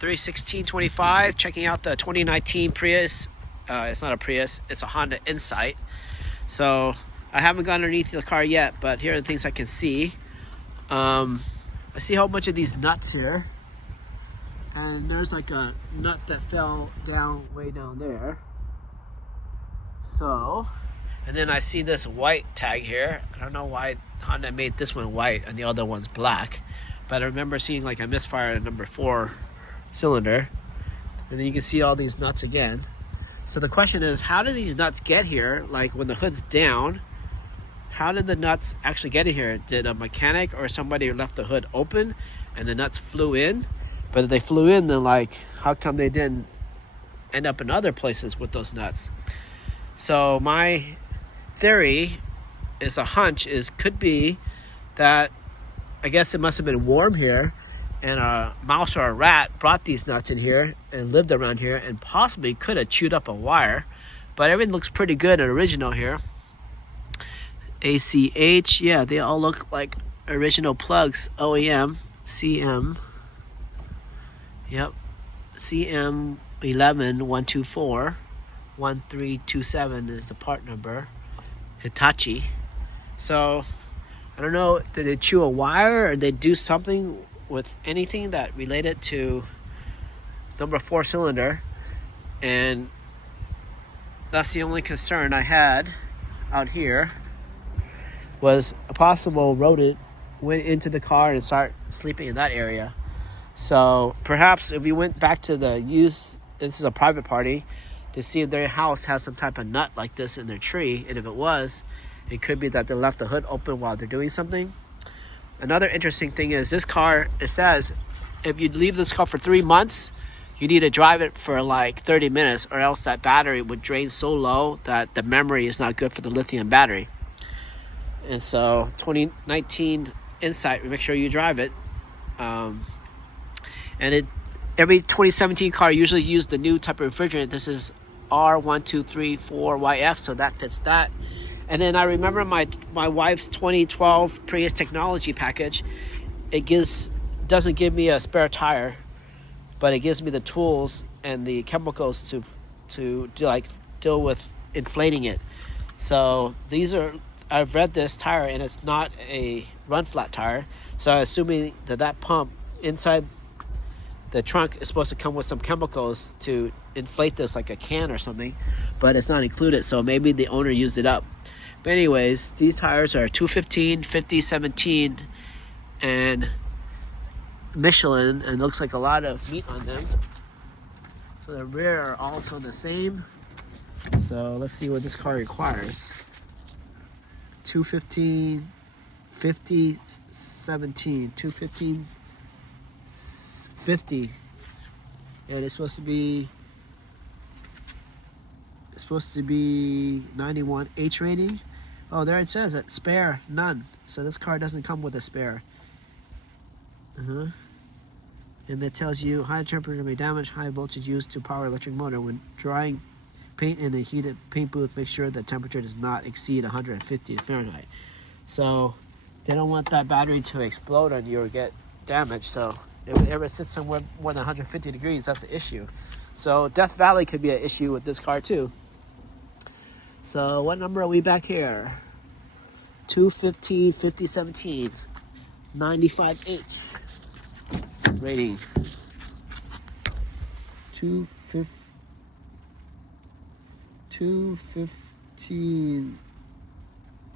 3/16/25, checking out the 2019 Prius. It's not a Prius, it's a Honda Insight. So I haven't gone underneath the car yet, but here are the things I can see. I see a whole bunch of these nuts here, and there's like a nut that fell down way down there. So, and then I see this white tag here. I don't know why Honda made this one white and the other one's black, but I remember seeing like a misfire in number 4 cylinder. And then you can see all these nuts again. So the question is, how did these nuts get here? Like when the hood's down, how did the nuts actually get in here? Did a mechanic or somebody left the hood open and the nuts flew in? But if they flew in, then like, how come they didn't end up in other places with those nuts? So my theory is a hunch could be that I guess it must have been warm here and a mouse or a rat brought these nuts in here and lived around here and possibly could have chewed up a wire. But everything looks pretty good and original here. ACH, yeah, they all look like original plugs. OEM, CM, yep, CM11124. 1327 is the part number. Hitachi. So I don't know, did they chew a wire or did they do something with anything that related to number 4 cylinder? And that's the only concern I had out here, was a possible rodent went into the car and started sleeping in that area. So perhaps if we went back to the this is a private party, to see if their house has some type of nut like this in their tree, and if it was, it could be that they left the hood open while they're doing something. Another interesting thing is this car, it says if you leave this car for 3 months, you need to drive it for like 30 minutes or else that battery would drain so low that the memory is not good for the lithium battery. And so 2019 Insight, make sure you drive it. Every 2017 car usually use the new type of refrigerant. This is R1234YF, so that fits that. And then I remember my wife's 2012 Prius technology package. It doesn't give me a spare tire, but it gives me the tools and the chemicals to like deal with inflating it. So I've read this tire and it's not a run flat tire. So I'm assuming that pump inside the trunk is supposed to come with some chemicals to inflate this like a can or something, but it's not included, so maybe the owner used it up. But anyways, these tires are 215, 50, 17, and Michelin, and looks like a lot of meat on them. So the rear are also the same. So let's see what this car requires. 215, 50, 17, 215, 50, and it's supposed to be 91 H rating. Oh, there it says it, spare, none. So this car doesn't come with a spare. And it tells you high temperature may damage high voltage used to power electric motor. When drying paint in a heated paint booth, make sure the temperature does not exceed 150 Fahrenheit. So they don't want that battery to explode on you or get damaged. So if it ever sits somewhere more than 150 degrees, that's the issue. So Death Valley could be an issue with this car too. So what number are we back here? 215, 50, 17, 95H rating. 215,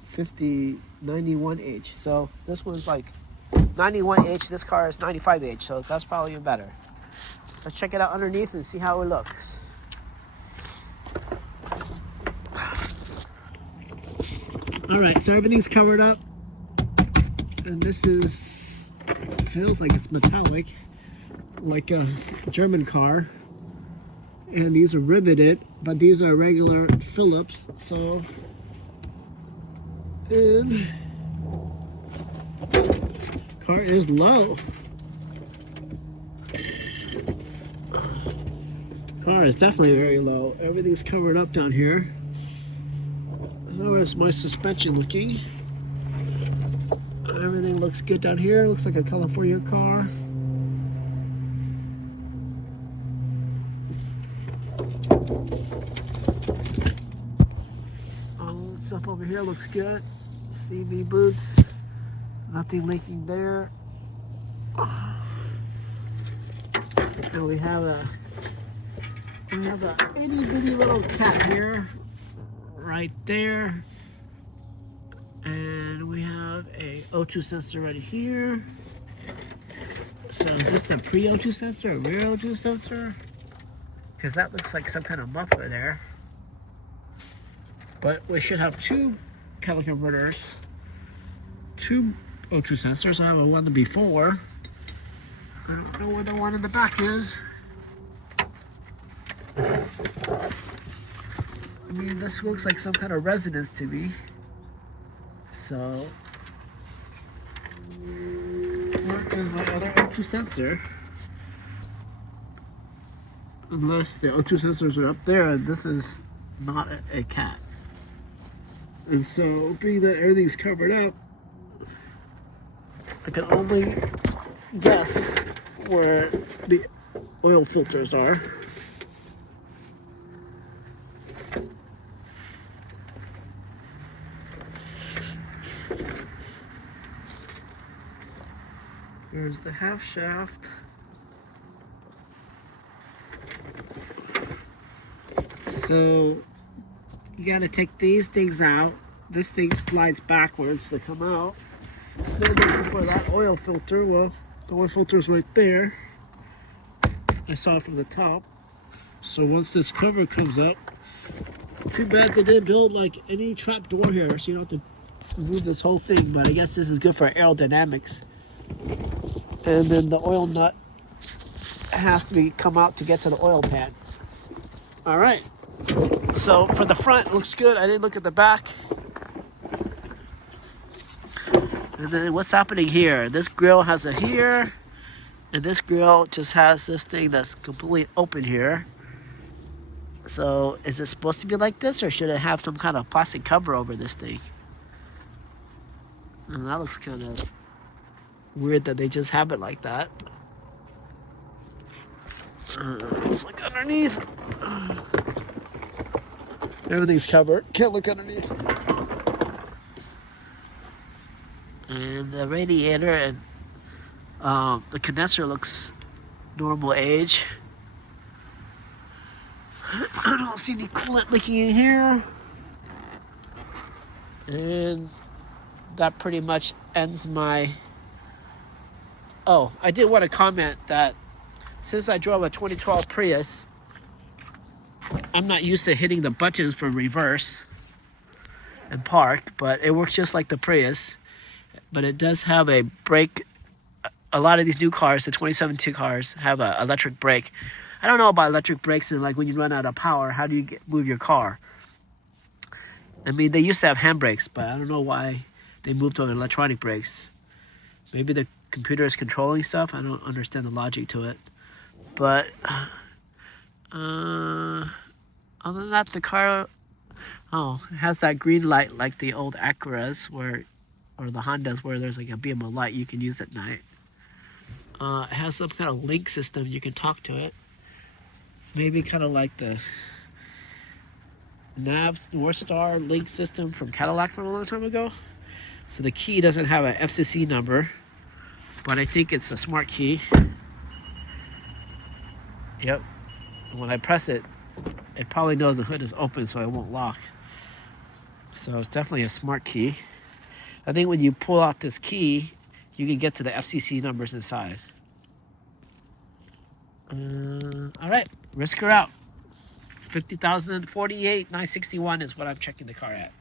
50, 91H. So this one's like 91H, this car is 95H, so that's probably even better. Let's check it out underneath and see how it looks. Alright, so everything's covered up, and this feels like it's metallic, like a German car, and these are riveted, but these are regular Phillips, so, and car is low. Car is definitely very low. Everything's covered up down here. How is my suspension looking? Everything looks good down here. Looks like a California car. over here looks good. CV boots, nothing leaking there. And we have a itty bitty little cat here, right there. And we have a O2 sensor right here. So is this a pre-O2 sensor, a rear O2 sensor? Because that looks like some kind of muffler there. But we should have two catalytic converters, two O2 sensors. I have a one before. I don't know where the one in the back is. I mean, this looks like some kind of resonance to me. So, where is my other O2 sensor? Unless the O2 sensors are up there and this is not a cat. And so, being that everything's covered up, I can only guess where the oil filters are. There's the half shaft. So you gotta take these things out. This thing slides backwards to come out. Still looking for that oil filter. Well, the oil filter's right there. I saw it from the top. So once this cover comes up, too bad they didn't build like any trap door here, so you don't have to move this whole thing. But I guess this is good for aerodynamics. And then the oil nut has to come out to get to the oil pan. All right. So for the front, it looks good. I didn't look at the back. And then what's happening here? This grill has a here, and this grill just has this thing that's completely open here. So is it supposed to be like this, or should it have some kind of plastic cover over this thing? And that looks kind of weird that they just have it like that. Let's look underneath. Everything's covered. Can't look underneath. And the radiator and the condenser looks normal age. I don't see any coolant leaking in here. And that pretty much ends my... Oh, I did want to comment that since I drove a 2012 Prius, I'm not used to hitting the buttons for reverse and park, but it works just like the Prius. But it does have a brake. A lot of these new cars, the 2017 cars, have an electric brake. I don't know about electric brakes, and like when you run out of power, how do you move your car? I mean, they used to have handbrakes, but I don't know why they moved to electronic brakes. Maybe the computer is controlling stuff. I don't understand the logic to it. But other than that, the car, it has that green light like the old Acuras or the Hondas, where there's like a beam of light you can use at night. It has some kind of link system. You can talk to it. Maybe kind of like the Nav North Star link system from Cadillac from a long time ago. So the key doesn't have an FCC number, but I think it's a smart key. Yep. And when I press it, it probably knows the hood is open, so it won't lock. So it's definitely a smart key. I think when you pull out this key, you can get to the FCC numbers inside. All right, risk her out. 50,048, 961 is what I'm checking the car at.